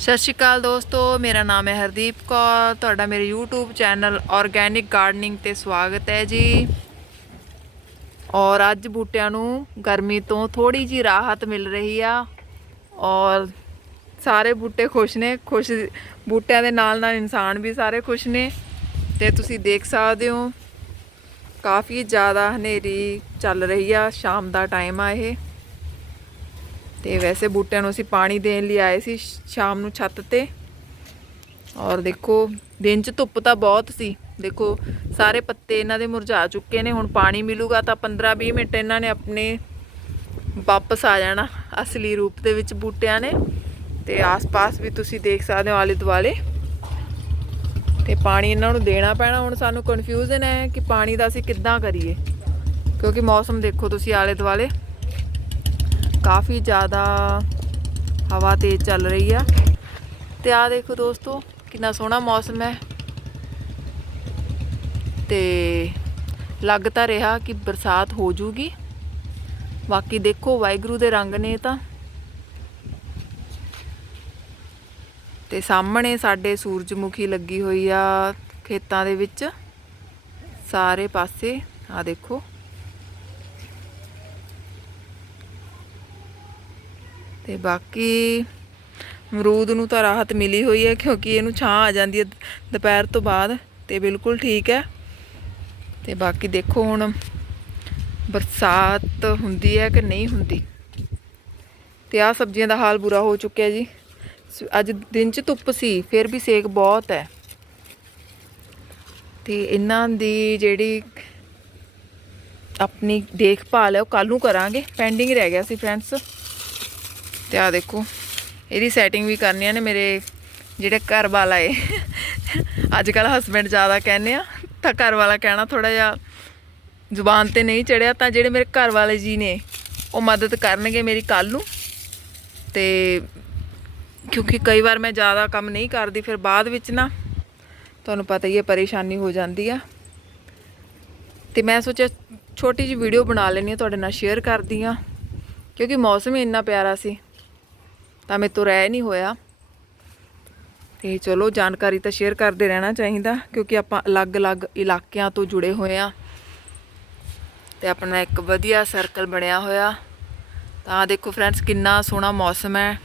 ਸਤਿ ਸ਼੍ਰੀ ਅਕਾਲ ਦੋਸਤੋ, ਮੇਰਾ ਨਾਮ ਹੈ ਹਰਦੀਪ ਕੌਰ, ਤੁਹਾਡਾ ਮੇਰੇ YouTube ਚੈਨਲ ਆਰਗੈਨਿਕ ਗਾਰਡਨਿੰਗ ਤੇ ਸਵਾਗਤ ਹੈ ਜੀ। ਔਰ ਅੱਜ ਬੂਟਿਆਂ ਨੂੰ ਗਰਮੀ ਤੋਂ ਥੋੜੀ ਜੀ ਰਾਹਤ ਮਿਲ ਰਹੀ ਆ। ਔਰ ਸਾਰੇ ਬੂਟੇ ਖੁਸ਼ ਨੇ, ਖੁਸ਼ ਬੂਟਿਆਂ ਦੇ ਨਾਲ ਨਾਲ ਇਨਸਾਨ ਵੀ ਸਾਰੇ ਖੁਸ਼ ਨੇ ਤੇ ਤੁਸੀਂ ਦੇਖ ਸਕਦੇ ਹੋ, ਕਾਫੀ ਜ਼ਿਆਦਾ ਹਨੇਰੀ ਚੱਲ ਰਹੀ ਆ, ਸ਼ਾਮ ਦਾ ਟਾਈਮ ਆ ਇਹ। ਤੇ ਵੈਸੇ ਬੂਟਿਆਂ ਨੂੰ ਅਸੀਂ ਪਾਣੀ ਦੇਣ ਲਈ ਆਏ ਸੀ ਸ਼ਾਮ ਨੂੰ ਛੱਤ ਤੇ। ਔਰ ਦੇਖੋ, ਦਿਨ 'ਚ ਧੁੱਪ ਤਾਂ ਬਹੁਤ ਸੀ। ਦੇਖੋ, ਸਾਰੇ ਪੱਤੇ ਇਹਨਾਂ ਦੇ ਮੁਰਝਾ ਚੁੱਕੇ ਨੇ, ਹੁਣ ਪਾਣੀ ਮਿਲੂਗਾ ਤਾਂ 15-20 ਮਿੰਟ ਇਹਨਾਂ ਨੇ ਆਪਣੇ ਵਾਪਸ ਆ ਜਾਣਾ, ਅਸਲੀ ਰੂਪ ਦੇ ਵਿੱਚ ਬੂਟਿਆਂ ਨੇ। ਤੇ ਆਸ-ਪਾਸ ਵੀ ਤੁਸੀਂ ਦੇਖ ਸਕਦੇ ਹੋ ਆਲੇ ਦੁਆਲੇ ਤੇ ਪਾਣੀ ਇਹਨਾਂ ਨੂੰ ਦੇਣਾ ਪੈਣਾ, ਹੁਣ ਸਾਨੂੰ ਕਨਫਿਊਜ਼ਨ ਹੈ ਕਿ ਪਾਣੀ ਦਾ ਅਸੀਂ ਕਿੱਦਾਂ ਕਰੀਏ। ਕਿਉਂਕਿ ਮੌਸਮ ਦੇਖੋ ਤੁਸੀਂ ਆਲੇ ਦੁਆਲੇ ਕਾਫੀ ਜ਼ਿਆਦਾ ਹਵਾ ਤੇਜ਼ ਚੱਲ ਰਹੀ ਆ। ਤੇ ਆ ਦੇਖੋ ਦੋਸਤੋ, ਕਿੰਨਾ ਸੋਹਣਾ ਮੌਸਮ ਹੈ। ਤੇ ਲੱਗ ਤਾਂ ਰਿਹਾ ਕਿ ਬਰਸਾਤ ਹੋ ਜੂਗੀ। ਬਾਕੀ ਦੇਖੋ, ਵਾਹਿਗੁਰੂ ਦੇ ਰੰਗ ਨੇ ਤਾਂ। ਤੇ ਸਾਹਮਣੇ ਸਾਡੇ ਸੂਰਜਮੁਖੀ ਲੱਗੀ ਹੋਈ ਆ ਖੇਤਾਂ ਦੇ ਵਿੱਚ। ਸਾਰੇ ਪਾਸੇ ਆ ਦੇਖੋ। ਤੇ ਬਾਕੀ ਅਮਰੂਦ ਨੂੰ ਤਾਂ ਰਾਹਤ ਮਿਲੀ ਹੋਈ ਹੈ ਕਿਉਂਕਿ ਇਹਨੂੰ ਛਾਂ ਆ ਜਾਂਦੀ ਹੈ ਦੁਪਹਿਰ ਤੋਂ ਬਾਅਦ ਤੇ ਬਿਲਕੁਲ ਠੀਕ ਹੈ। ਤੇ ਬਾਕੀ ਦੇਖੋ ਹੁਣ ਬਰਸਾਤ ਹੁੰਦੀ ਹੈ ਕਿ ਨਹੀਂ ਹੁੰਦੀ। ਤੇ ਆ ਸਬਜ਼ੀਆਂ ਦਾ ਹਾਲ ਬੁਰਾ ਹੋ ਚੁੱਕਿਆ ਜੀ। ਅੱਜ ਦਿਨ ਚ ਧੁੱਪ ਸੀ, ਫਿਰ ਵੀ ਸੇਕ ਬਹੁਤ ਹੈ। ਤੇ ਇਹਨਾਂ ਦੀ ਜਿਹੜੀ ਆਪਣੀ ਦੇਖਭਾਲ ਹੈ ਉਹ ਕੱਲ ਨੂੰ ਕਰਾਂਗੇ, ਪੈਂਡਿੰਗ ਰਹਿ ਗਿਆ ਸੀ ਫਰੈਂਡਸ। ਤੇ ਆ ਦੇਖੋ, ਇਹਦੀ ਸੈਟਿੰਗ ਵੀ ਕਰਨੀਆਂ ਨੇ ਮੇਰੇ ਜਿਹੜੇ ਘਰ ਵਾਲਾ ਏ। ਅੱਜ ਕੱਲ ਹਸਬੰਡ ਜ਼ਿਆਦਾ ਕਹਿੰਦੇ ਆ, ਤਾਂ ਘਰ ਵਾਲਾ ਕਹਿਣਾ ਥੋੜਾ ਜਿਹਾ ਜ਼ੁਬਾਨ ਤੇ ਨਹੀਂ ਚੜਿਆ ਤਾਂ ਜਿਹੜੇ ਮੇਰੇ ਘਰ ਵਾਲੇ ਜੀ ਨੇ, ਉਹ ਮਦਦ ਕਰਨਗੇ ਮੇਰੀ ਕੱਲ ਨੂੰ। ਤੇ ਕਿਉਂਕਿ ਕਈ ਵਾਰ ਮੈਂ ਜ਼ਿਆਦਾ ਕੰਮ ਨਹੀਂ ਕਰਦੀ, ਫਿਰ ਬਾਅਦ ਵਿੱਚ ਨਾ ਤੁਹਾਨੂੰ ਪਤਾ ਹੀ ਹੈ, ਪਰੇਸ਼ਾਨੀ ਹੋ ਜਾਂਦੀ ਆ। ਤੇ ਮੈਂ ਸੋਚਿਆ ਛੋਟੀ ਜਿਹੀ ਵੀਡੀਓ ਬਣਾ ਲੈਣੀ ਆ ਤੁਹਾਡੇ ਨਾਲ ਸ਼ੇਅਰ ਕਰਦੀ ਆ ਕਿਉਂਕਿ ਮੌਸਮ ਹੀ ਇੰਨਾ ਪਿਆਰਾ ਸੀ। ਤਾਂ ਮੇਰੇ ਤੋਂ ਰਹਿ ਨਹੀਂ ਹੋਇਆ। ਤੇ ਚਲੋ, ਜਾਣਕਾਰੀ ਤਾਂ ਸ਼ੇਅਰ ਕਰਦੇ ਰਹਿਣਾ ਚਾਹੀਦਾ, ਕਿਉਂਕਿ ਆਪਾਂ ਅਲੱਗ-ਅਲੱਗ ਇਲਾਕਿਆਂ ਤੋਂ ਜੁੜੇ ਹੋਏ ਆ ਤੇ ਆਪਣਾ ਇੱਕ ਵਧੀਆ ਸਰਕਲ ਬਣਿਆ ਹੋਇਆ। ਤਾਂ ਦੇਖੋ ਫਰੈਂਡਸ ਕਿੰਨਾ ਸੋਹਣਾ ਮੌਸਮ ਹੈ।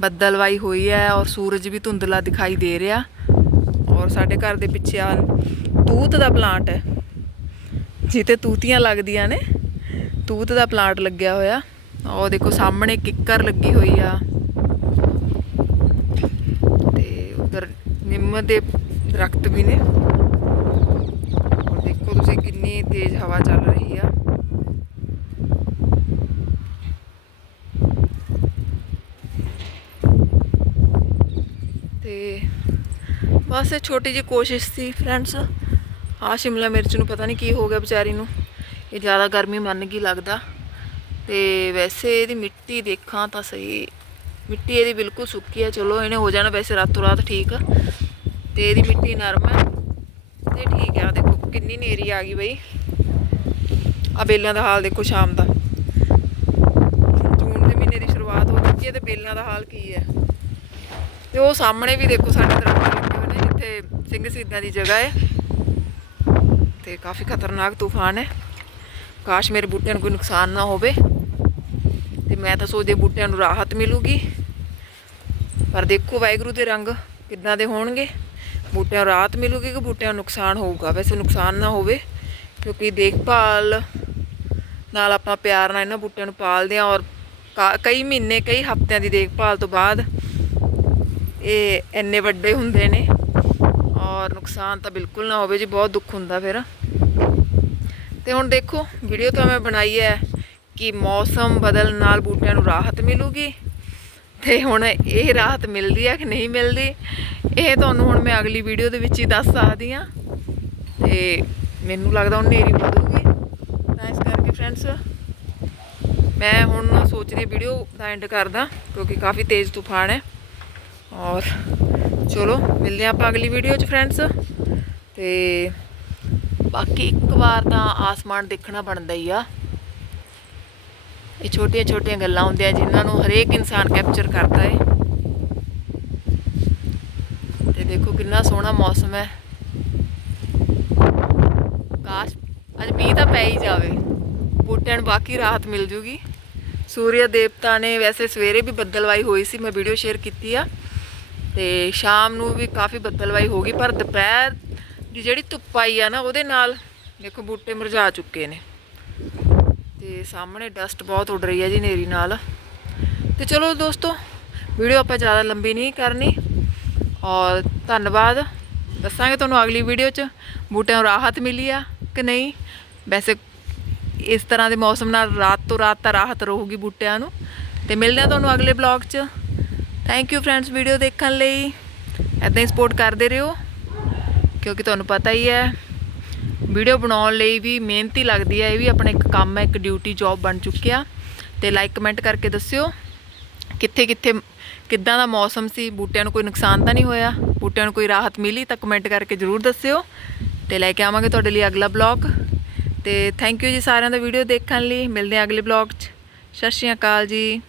ਬੱਦਲਵਾਈ ਹੋਈ ਹੈ ਔਰ ਸੂਰਜ ਵੀ ਧੁੰਦਲਾ ਦਿਖਾਈ ਦੇ ਰਿਹਾ। ਔਰ ਸਾਡੇ ਘਰ ਦੇ ਪਿੱਛੇ ਆ ਤੂਤ ਦਾ ਪਲਾਂਟ ਹੈ। ਜਿੱਤੇ ਤੂਤੀਆਂ ਲੱਗਦੀਆਂ ਨੇ, ਤੂਤ ਦਾ ਪਲਾਂਟ ਲੱਗਿਆ ਹੋਇਆ। ਉਹ ਦੇਖੋ ਸਾਹਮਣੇ ਕਿੱਕਰ ਲੱਗੀ ਹੋਈ ਆ ਤੇ ਉਧਰ ਨਿੰਮ ਦੇ ਦਰਖਤ ਵੀ ਨੇ। ਔਰ ਦੇਖੋ ਤੁਸੀਂ ਕਿੰਨੀ ਤੇਜ਼ ਹਵਾ ਚੱਲ ਰਹੀ ਆ। ਤੇ ਬਸ ਇਹ ਛੋਟੀ ਜਿਹੀ ਕੋਸ਼ਿਸ਼ ਸੀ ਫਰੈਂਡਸ। ਆ ਸ਼ਿਮਲਾ ਮਿਰਚ ਨੂੰ ਪਤਾ ਨਹੀਂ ਕੀ ਹੋ ਗਿਆ ਵਿਚਾਰੀ ਨੂੰ। ਇਹ ਜ਼ਿਆਦਾ ਗਰਮੀ ਮੰਨ ਗਈ ਲੱਗਦਾ। ਤੇ ਵੈਸੇ ਇਹਦੀ ਮਿੱਟੀ ਦੇਖਾਂ ਤਾਂ ਸਹੀ। ਮਿੱਟੀ ਇਹਦੀ ਬਿਲਕੁਲ ਸੁੱਕੀ ਆ। ਚਲੋ ਇਹਨੇ ਹੋ ਜਾਣਾ ਵੈਸੇ ਰਾਤੋਂ ਰਾਤ ਠੀਕ। ਤੇ ਇਹਦੀ ਮਿੱਟੀ ਨਰਮ ਹੈ ਤੇ ਠੀਕ ਹੈ ਆ ਦੇਖੋ ਕਿੰਨੀ ਨੇਰੀ ਆ ਗਈ ਬਈ। ਆ ਬੇਲਾਂ ਦਾ ਹਾਲ ਦੇਖੋ ਸ਼ਾਮ ਦਾ। ਜੂਨ ਦੇ ਮਹੀਨੇ ਦੀ ਸ਼ੁਰੂਆਤ ਹੋ ਚੁੱਕੀ ਹੈ ਤੇ ਬੇਲਾਂ ਦਾ ਹਾਲ ਕੀ ਹੈ। ਤੇ ਉਹ ਸਾਹਮਣੇ ਵੀ ਦੇਖੋ ਸਾਡੇ ਦਰਖਤ ਲੱਗੇ ਹੋਏ ਨੇ, ਜਿੱਥੇ ਸਿੰਘ ਸ਼ਹੀਦਾਂ ਦੀ ਜਗ੍ਹਾ ਹੈ। ਤੇ ਕਾਫੀ ਖਤਰਨਾਕ ਤੂਫਾਨ ਹੈ। ਕਾਸ਼ ਮੇਰੇ ਬੂਟਿਆਂ ਨੂੰ ਕੋਈ ਨੁਕਸਾਨ ਨਾ ਹੋਵੇ। ਤੇ ਮੈਂ ਤਾਂ ਸੋਚਦੀ ਬੂਟਿਆਂ ਨੂੰ ਰਾਹਤ ਮਿਲੂਗੀ। ਪਰ ਦੇਖੋ ਵਾਹਿਗੁਰੂ ਦੇ ਰੰਗ ਕਿੱਦਾਂ ਦੇ ਹੋਣਗੇ। ਬੂਟਿਆਂ ਨੂੰ ਰਾਹਤ ਮਿਲੂਗੀ ਕਿ ਬੂਟਿਆਂ ਨੂੰ ਨੁਕਸਾਨ ਹੋਊਗਾ? ਵੈਸੇ ਨੁਕਸਾਨ ਨਾ ਹੋਵੇ, ਕਿਉਂਕਿ ਦੇਖਭਾਲ ਨਾਲ ਆਪਾਂ ਪਿਆਰ ਨਾਲ ਇਹਨਾਂ ਬੂਟਿਆਂ ਨੂੰ ਪਾਲਦੇ ਹਾਂ ਔਰ ਕਾ- ਕਈ ਮਹੀਨੇ, ਕਈ ਹਫ਼ਤਿਆਂ ਦੀ ਦੇਖਭਾਲ ਤੋਂ ਬਾਅਦ ਇਹ ਇੰਨੇ ਵੱਡੇ ਹੁੰਦੇ ਨੇ ਔਰ ਨੁਕਸਾਨ ਤਾਂ ਬਿਲਕੁਲ ਨਾ ਹੋਵੇ ਜੀ, ਬਹੁਤ ਦੁੱਖ ਹੁੰਦਾ ਫਿਰ। ਤੇ ਹੁਣ ਦੇਖੋ, ਵੀਡੀਓ ਤਾਂ ਮੈਂ ਬਣਾਈ ਹੈ ਕਿ ਮੌਸਮ ਬਦਲਣ ਨਾਲ ਬੂਟਿਆਂ ਨੂੰ ਰਾਹਤ ਮਿਲੂਗੀ ਤੇ ਹੁਣ ਇਹ ਰਾਹਤ ਮਿਲਦੀ ਹੈ ਕਿ ਨਹੀਂ ਮਿਲਦੀ, ਇਹ ਤੁਹਾਨੂੰ ਹੁਣ ਮੈਂ ਅਗਲੀ ਵੀਡੀਓ ਦੇ ਵਿੱਚ ਹੀ ਦੱਸ ਸਕਦੀ ਹਾਂ ਤੇ ਮੈਨੂੰ ਲੱਗਦਾ ਹੁਣ ਨੇਰੀ ਵਧੂਗੀ। ਤਾਂ ਇਸ ਕਰਕੇ ਫਰੈਂਡਸ ਮੈਂ ਹੁਣ ਸੋਚ ਰਹੀ ਵੀਡੀਓ ਦਾ ਐਂਡ ਕਰਦਾ, ਕਿਉਂਕਿ ਕਾਫੀ ਤੇਜ਼ ਤੂਫਾਨ ਹੈ। ਔਰ ਚਲੋ, ਮਿਲਦੇ ਹਾਂ ਆਪਾਂ ਅਗਲੀ ਵੀਡੀਓ 'ਚ ਫਰੈਂਡਸ ਤੇ ਬਾਕੀ ਇੱਕ ਵਾਰ ਤਾਂ ਆਸਮਾਨ ਦੇਖਣਾ ਬਣਦਾ ਹੀ ਆ। ਇਹ ਛੋਟੀਆਂ ਛੋਟੀਆਂ ਗੱਲਾਂ ਹੁੰਦੀਆਂ ਜਿਨ੍ਹਾਂ ਨੂੰ ਹਰੇਕ ਇਨਸਾਨ ਕੈਪਚਰ ਕਰਦਾ ਹੈ ਦੇਖੋ ਕਿੰਨਾ ਸੋਹਣਾ ਮੌਸਮ ਹੈ। ਕਾਸ਼ ਅੱਜ ਮੀਂਹ ਤਾਂ ਪੈ ਹੀ ਜਾਵੇ। ਬੂਟਿਆਂ ਨੂੰ ਬਾਕੀ ਰਾਹਤ ਮਿਲ ਜੂਗੀ। ਸੂਰਿਆ ਦੇਵਤਾ ਨੇ ਵੈਸੇ ਸਵੇਰੇ ਵੀ ਬੱਦਲਵਾਈ ਹੋਈ ਸੀ, ਮੈਂ ਵੀਡੀਓ ਸ਼ੇਅਰ ਕੀਤੀ ਆ। ਤੇ ਸ਼ਾਮ ਨੂੰ ਵੀ ਕਾਫੀ ਬੱਦਲਵਾਈ ਹੋ ਗਈ, ਪਰ ਦੁਪਹਿਰ ਦੀ ਜਿਹੜੀ ਧੁੱਪ ਆਈ ਆ ਨਾ, ਉਹਦੇ ਨਾਲ ਦੇਖੋ ਬੂਟੇ ਮੁਰਝਾ ਚੁੱਕੇ ਨੇ। ਤੇ ਸਾਹਮਣੇ ਡਸਟ ਬਹੁਤ ਉੱਡ ਰਹੀ ਹੈ ਜੀ ਨੇਰੀ ਨਾਲ। ਤੇ ਚਲੋ ਦੋਸਤੋ ਵੀਡੀਓ ਆਪਾਂ ਜ਼ਿਆਦਾ ਲੰਬੀ ਨਹੀਂ ਕਰਨੀ। ਔਰ ਧੰਨਵਾਦ। ਦੱਸਾਂਗੇ ਤੁਹਾਨੂੰ ਅਗਲੀ ਵੀਡੀਓ 'ਚ, ਬੂਟਿਆਂ ਨੂੰ ਰਾਹਤ ਮਿਲੀ ਆ ਕਿ ਨਹੀਂ? ਵੈਸੇ ਇਸ ਤਰ੍ਹਾਂ ਦੇ ਮੌਸਮ ਨਾਲ ਰਾਤ ਤੋਂ ਰਾਤ ਤਾਂ ਰਾਹਤ ਰਹੂਗੀ ਬੂਟਿਆਂ ਨੂੰ। ਤੇ ਮਿਲਦੇ ਆ ਤੁਹਾਨੂੰ ਅਗਲੇ ਬਲੌਗ 'ਚ। ਥੈਂਕ ਯੂ ਫਰੈਂਡਸ ਵੀਡੀਓ ਦੇਖਣ ਲਈ। ਐਦਾਂ ਹੀ ਸਪੋਰਟ ਕਰਦੇ ਰਹੋ, ਕਿਉਂਕਿ ਤੁਹਾਨੂੰ ਪਤਾ ਹੀ ਹੈ। ਵੀਡੀਓ ਬਣਾਉਣ ਲਈ ਵੀ ਮਿਹਨਤੀ ਲੱਗਦੀ ਹੈ ਇਹ ਵੀ ਆਪਣਾ ਇੱਕ ਕੰਮ ਹੈ ਇੱਕ ਡਿਊਟੀ ਜੌਬ ਬਣ ਚੁੱਕਿਆ ਤੇ ਲਾਈਕ ਕਮੈਂਟ ਕਰਕੇ ਦੱਸਿਓ ਕਿੱਥੇ ਕਿੱਥੇ, ਕਿੱਦਾਂ ਦਾ ਮੌਸਮ ਸੀ? ਬੂਟਿਆਂ ਨੂੰ ਕੋਈ ਨੁਕਸਾਨ ਤਾਂ ਨਹੀਂ ਹੋਇਆ? ਬੂਟਿਆਂ ਨੂੰ ਕੋਈ ਰਾਹਤ ਮਿਲੀ ਤਾਂ ਕਮੈਂਟ ਕਰਕੇ ਜਰੂਰ ਦੱਸਿਓ। ਤੇ ਲੈ ਕੇ ਆਵਾਂਗੇ ਤੁਹਾਡੇ ਲਈ ਅਗਲਾ ਬਲੌਗ ਤੇ ਥੈਂਕ ਯੂ ਜੀ ਸਾਰਿਆਂ ਦਾ ਵੀਡੀਓ ਦੇਖਣ ਲਈ। ਮਿਲਦੇ ਹਾਂ ਅਗਲੇ ਬਲੌਗ 'ਚ। ਸਤਿ ਸ਼੍ਰੀ ਅਕਾਲ ਜੀ।